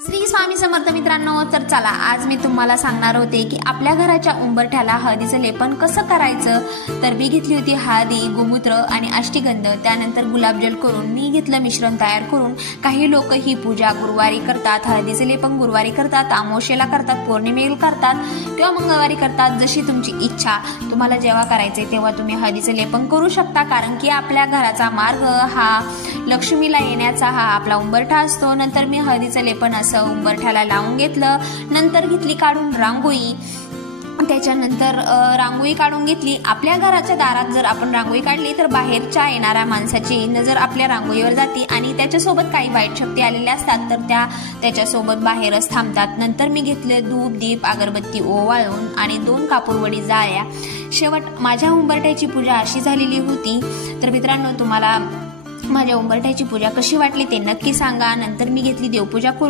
श्री स्वामी समर्थ मित्रांनो, तर चला आज मी तुम्हाला सांगणार होते की आपल्या घराच्या उंबरठ्याला हळदीचं लेपन कसं करायचं. तर मी घेतली होती हळदी, गोमूत्र आणि अष्टगंध, त्यानंतर गुलाबजल करून मी घेतलं मिश्रण तयार करून. काही लोक ही पूजा गुरुवारी करतात, हळदीचे लेपन गुरुवारी करतात, अमावस्येला करतात, पौर्णिमेला करतात किंवा मंगळवारी करतात, जशी तुमची इच्छा. तुम्हाला जेव्हा करायचे तेव्हा तुम्ही हळदीचं लेपन करू शकता, कारण की आपल्या घराचा मार्ग हा लक्ष्मीला येण्याचा हा आपला उंबरठा असतो. नंतर मी हळदीचं लेपन असं उंबरठ्याला लावून घेतलं. नंतर घेतली काढून रांगोळी. त्याच्यानंतर रांगोळी काढून घेतली. आपल्या घराच्या दारात जर आपण रांगोळी काढली तर बाहेरच्या येणाऱ्या माणसाची नजर आपल्या रांगोळीवर जाते आणि त्याच्यासोबत काही वाईट शक्ती आलेल्या असतात तर त्याच्यासोबत बाहेरच थांबतात. नंतर मी घेतले धूप, दीप, अगरबत्ती ओवाळून आणि 2 कापूरवडी जाळल्या. शेवट माझ्या उंबरठ्याची पूजा अशी झालेली होती. तर मित्रांनो, तुम्हाला माझ्या उंबरठ्याची पूजा कशी वाटली ते नक्की सांगा. नंतर मी घेतली देवपूजा करून.